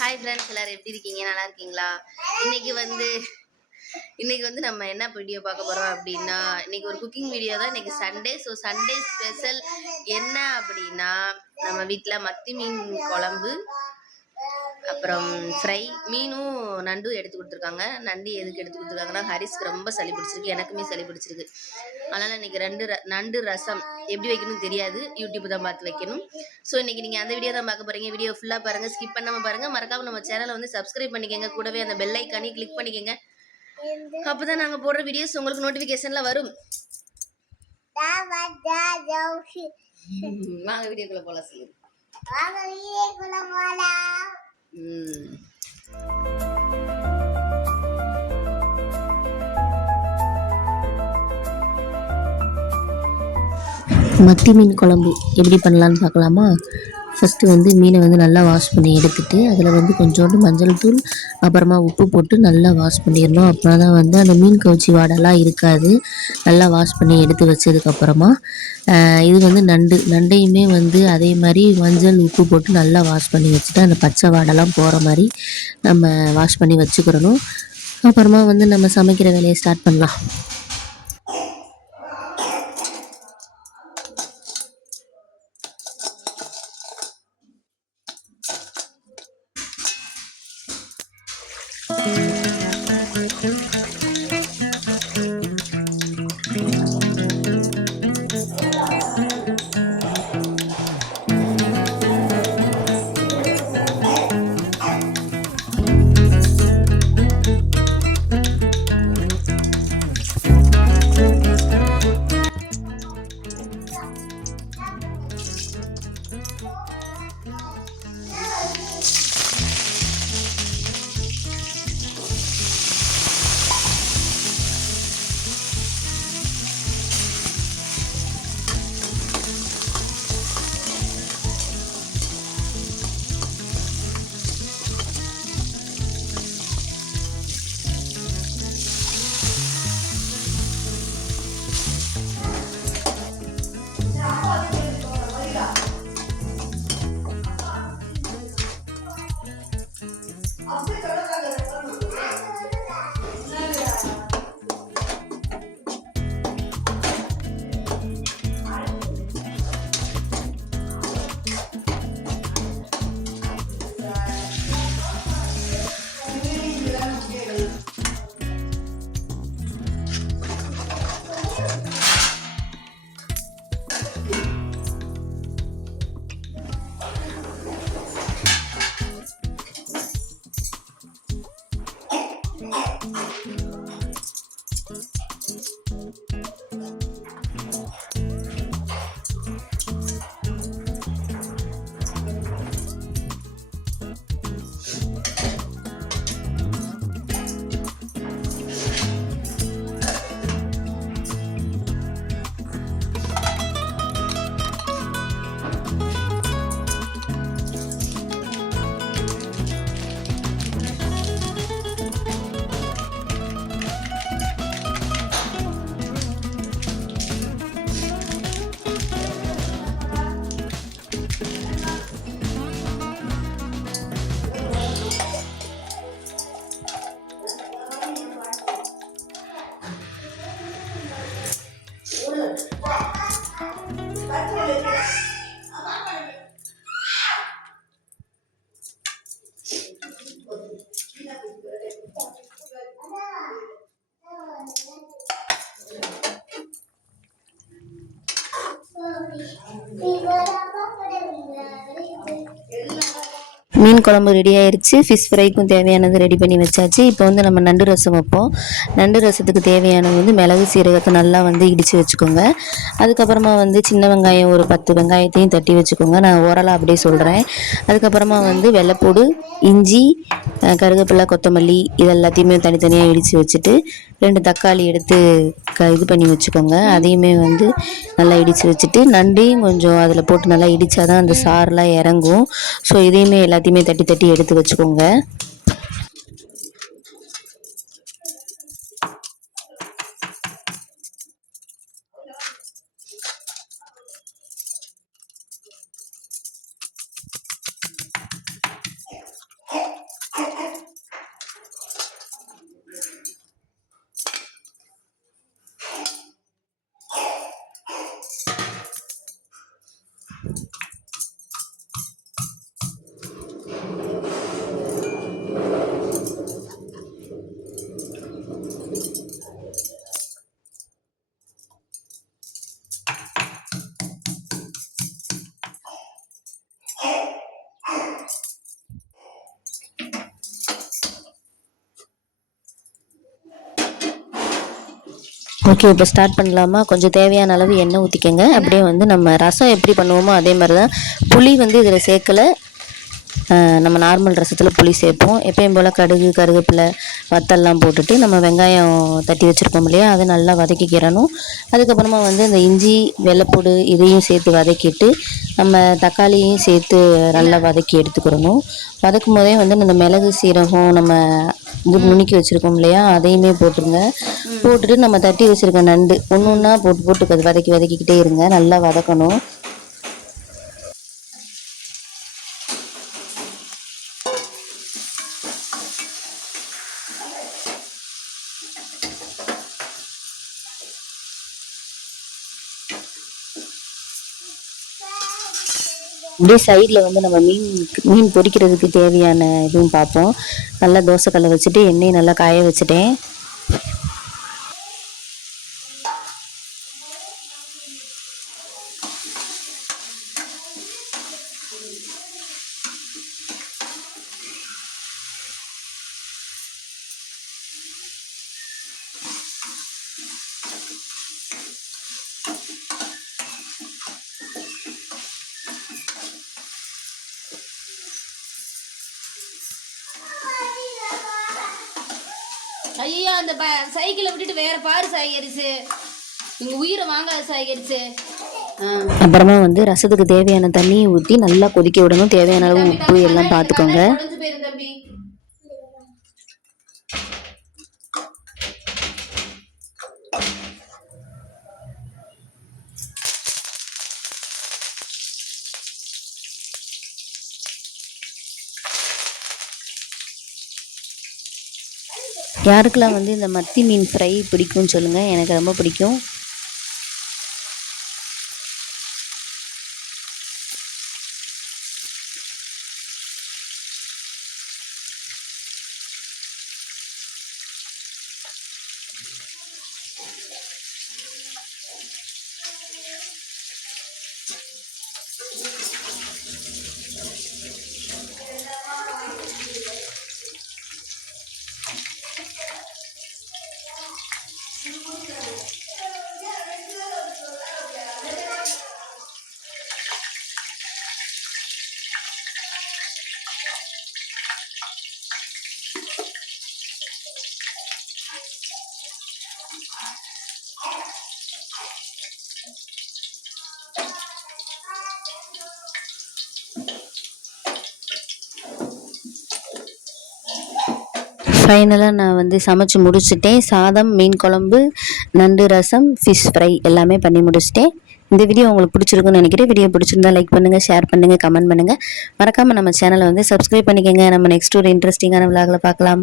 Hi friends, எல்லாரும் எப்படி இருக்கீங்க? நல்லா இருக்கீங்களா? இன்னைக்கு வந்து நம்ம என்ன வீடியோ பார்க்க போறோம் அப்படின்னா, இன்னைக்கு ஒரு குக்கிங் வீடியோ தான். இன்னைக்கு சண்டே. ஸோ சண்டே ஸ்பெஷல் என்ன அப்படின்னா, நம்ம வீட்டில் மத்தி மீன் குழம்பு, அப்புறம் ஃப்ரை. மீனும் நண்டும் எடுத்து கொடுத்துருக்காங்க. நண்டு எதுக்கு எடுத்து கொடுத்துருக்காங்கன்னா, ஹரிஸ்க்கு ரொம்ப சளி பிடிச்சிருக்கு, எனக்குமே சளி பிடிச்சிருக்கு. அதனால் இன்னைக்கு நண்டு ரசம் எப்படி வைக்கணும்னு தெரியாது, யூடியூப் தான் பார்த்து வைக்கணும். ஸோ இன்னைக்கு நீங்கள் அந்த வீடியோ தான் பார்க்க போகிறீங்க. வீடியோ ஃபுல்லாக பாருங்கள், ஸ்கிப் பண்ணாமல் பாருங்கள். மறக்காமல் நம்ம சேனலை வந்து சப்ஸ்கிரைப் பண்ணிக்கோங்க, கூடவே அந்த பெல் ஐக்கானே கிளிக் பண்ணிக்கோங்க. அப்போ தான் நாங்கள் போடுற வீடியோஸ் உங்களுக்கு நோட்டிஃபிகேஷனில் வரும். வாங்க வீடியோக்குள்ளே போகலாம். சொல்லுங்க. மத்தி மீன் குழம்பு எப்படி பண்ணலான்னு பார்க்கலாமா? ஃபஸ்ட்டு வந்து மீனை வந்து நல்லா வாஷ் பண்ணி எடுத்துகிட்டு அதில் வந்து கொஞ்சோண்டு மஞ்சள் தூள் அப்புறமா உப்பு போட்டு நல்லா வாஷ் பண்ணிடணும். அப்புறம் தான் வந்து அந்த மீன் கவுச்சி வாடெல்லாம் இருக்காது. நல்லா வாஷ் பண்ணி எடுத்து வச்சதுக்கப்புறமா இது வந்து நண்டையுமே வந்து அதே மாதிரி மஞ்சள் உப்பு போட்டு நல்லா வாஷ் பண்ணி வச்சுட்டு அந்த பச்சை வாடெல்லாம் போகிற மாதிரி நம்ம வாஷ் பண்ணி வச்சுக்கிறணும். அப்புறமா வந்து நம்ம சமைக்கிற வேலையை ஸ்டார்ட் பண்ணலாம். மீன் குழம்பு ரெடி ஆயிடுச்சு. ஃபிஷ் ஃப்ரைக்கும் தேவையானது ரெடி பண்ணி வச்சாச்சு. இப்போ வந்து நம்ம நண்டு ரசம் வைப்போம். நண்டு ரசத்துக்கு தேவையானது வந்து மிளகு சீரகத்தை நல்லா வந்து இடித்து வச்சுக்கோங்க. அதுக்கப்புறமா வந்து சின்ன வெங்காயம் ஒரு 10 வெங்காயத்தையும் தட்டி வச்சுக்கோங்க. நான் ஓரலாக அப்படியே சொல்கிறேன். அதுக்கப்புறமா வந்து வெள்ளைப்பூடு, இஞ்சி, கருவேப்பிலை, கொத்தமல்லி இது எல்லாத்தையுமே தனித்தனியாக இடித்து வச்சுட்டு 2 தக்காளி எடுத்து இது பண்ணி வச்சுக்கோங்க. அதையுமே வந்து நல்லா இடித்து வச்சுட்டு நண்டையும் கொஞ்சம் அதில் போட்டு நல்லா இடித்தாதான் அந்த சாரெலாம் இறங்கும். ஸோ இதையுமே எல்லாத்தையுமே தட்டி தட்டி எடுத்து வச்சுக்கோங்க. ஓகே, இப்போ ஸ்டார்ட் பண்ணலாமா? கொஞ்சம் தேவையான அளவு எண்ணெய் ஊற்றிக்கங்க. அப்படியே வந்து நம்ம ரசம் எப்படி பண்ணுவோமோ அதே மாதிரி தான். புளி வந்து இதில் சேர்க்கலை. நம்ம நார்மல் ரசத்தில் புளி சேர்ப்போம். எப்பயும் போல் கடுகு, கருவேப்பிலை, வத்தல்லாம் போட்டுட்டு நம்ம வெங்காயம் தட்டி வச்சுருக்கோம் இல்லையா, அதை நல்லா வதக்கிக்கிறணும். அதுக்கப்புறமா வந்து இந்த இஞ்சி, வெள்ளைப்பூடு இதையும் சேர்த்து வதக்கிட்டு நம்ம தக்காளியையும் சேர்த்து நல்லா வதக்கி எடுத்துக்கிறணும். வதக்கும் போதே வந்து இந்த மிளகு, சீரகம் நம்ம இது நுணுக்கி வச்சுருக்கோம் இல்லையா, அதையுமே போட்டுருங்க. போட்டுட்டு நம்ம தட்டி வச்சுருக்க நண்டு ஒன்று ஒன்றா போட்டு வதக்கிக்கிட்டே இருங்க. நல்லா வதக்கணும். அப்படியே சைடில் வந்து நம்ம மீன் பொரிக்கிறதுக்கு தேவையான இதுவும் பார்ப்போம். நல்லா தோசைக்கல்லை வச்சுட்டு எண்ணெய் நல்லா காய வச்சுட்டேன். ஐயா அந்த சைக்கிளை விட்டுட்டு வேற பாரு சாய்கரிசு, நீங்க உயிரை வாங்காத சாய்கரிசு. அப்புறமா வந்து ரசத்துக்கு தேவையான தண்ணியை ஊற்றி நல்லா கொதிக்க விடணும். தேவையான அளவு உப்பு எல்லாம் பார்த்துக்கோங்க. தம்பி யாருக்கெல்லாம் வந்து இந்த மத்தி மீன் ஃப்ரை பிடிக்கும்னு சொல்லுங்கள். எனக்கு ரொம்ப பிடிக்கும். ஃபைனலாக நான் வந்து சமைச்சு முடிச்சுட்டேன். சாதம், மீன் குழம்பு, நண்டு ரசம், ஃபிஷ் ஃப்ரை எல்லாமே பண்ணி முடிச்சிட்டேன். இந்த வீடியோ உங்களுக்கு பிடிச்சிருக்குன்னு நினைக்கிறேன். வீடியோ பிடிச்சிருந்தா லைக் பண்ணுங்கள், ஷேர் பண்ணுங்கள், கமெண்ட் பண்ணுங்கள். மறக்காமல் நம்ம சேனலை வந்து சப்ஸ்கிரைப் பண்ணிக்கோங்க. நம்ம நெக்ஸ்ட் ஒரு இன்ட்ரெஸ்டிங்கான விலாகில் பார்க்கலாம்.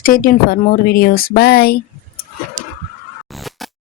Stay tune for more videos. Bye.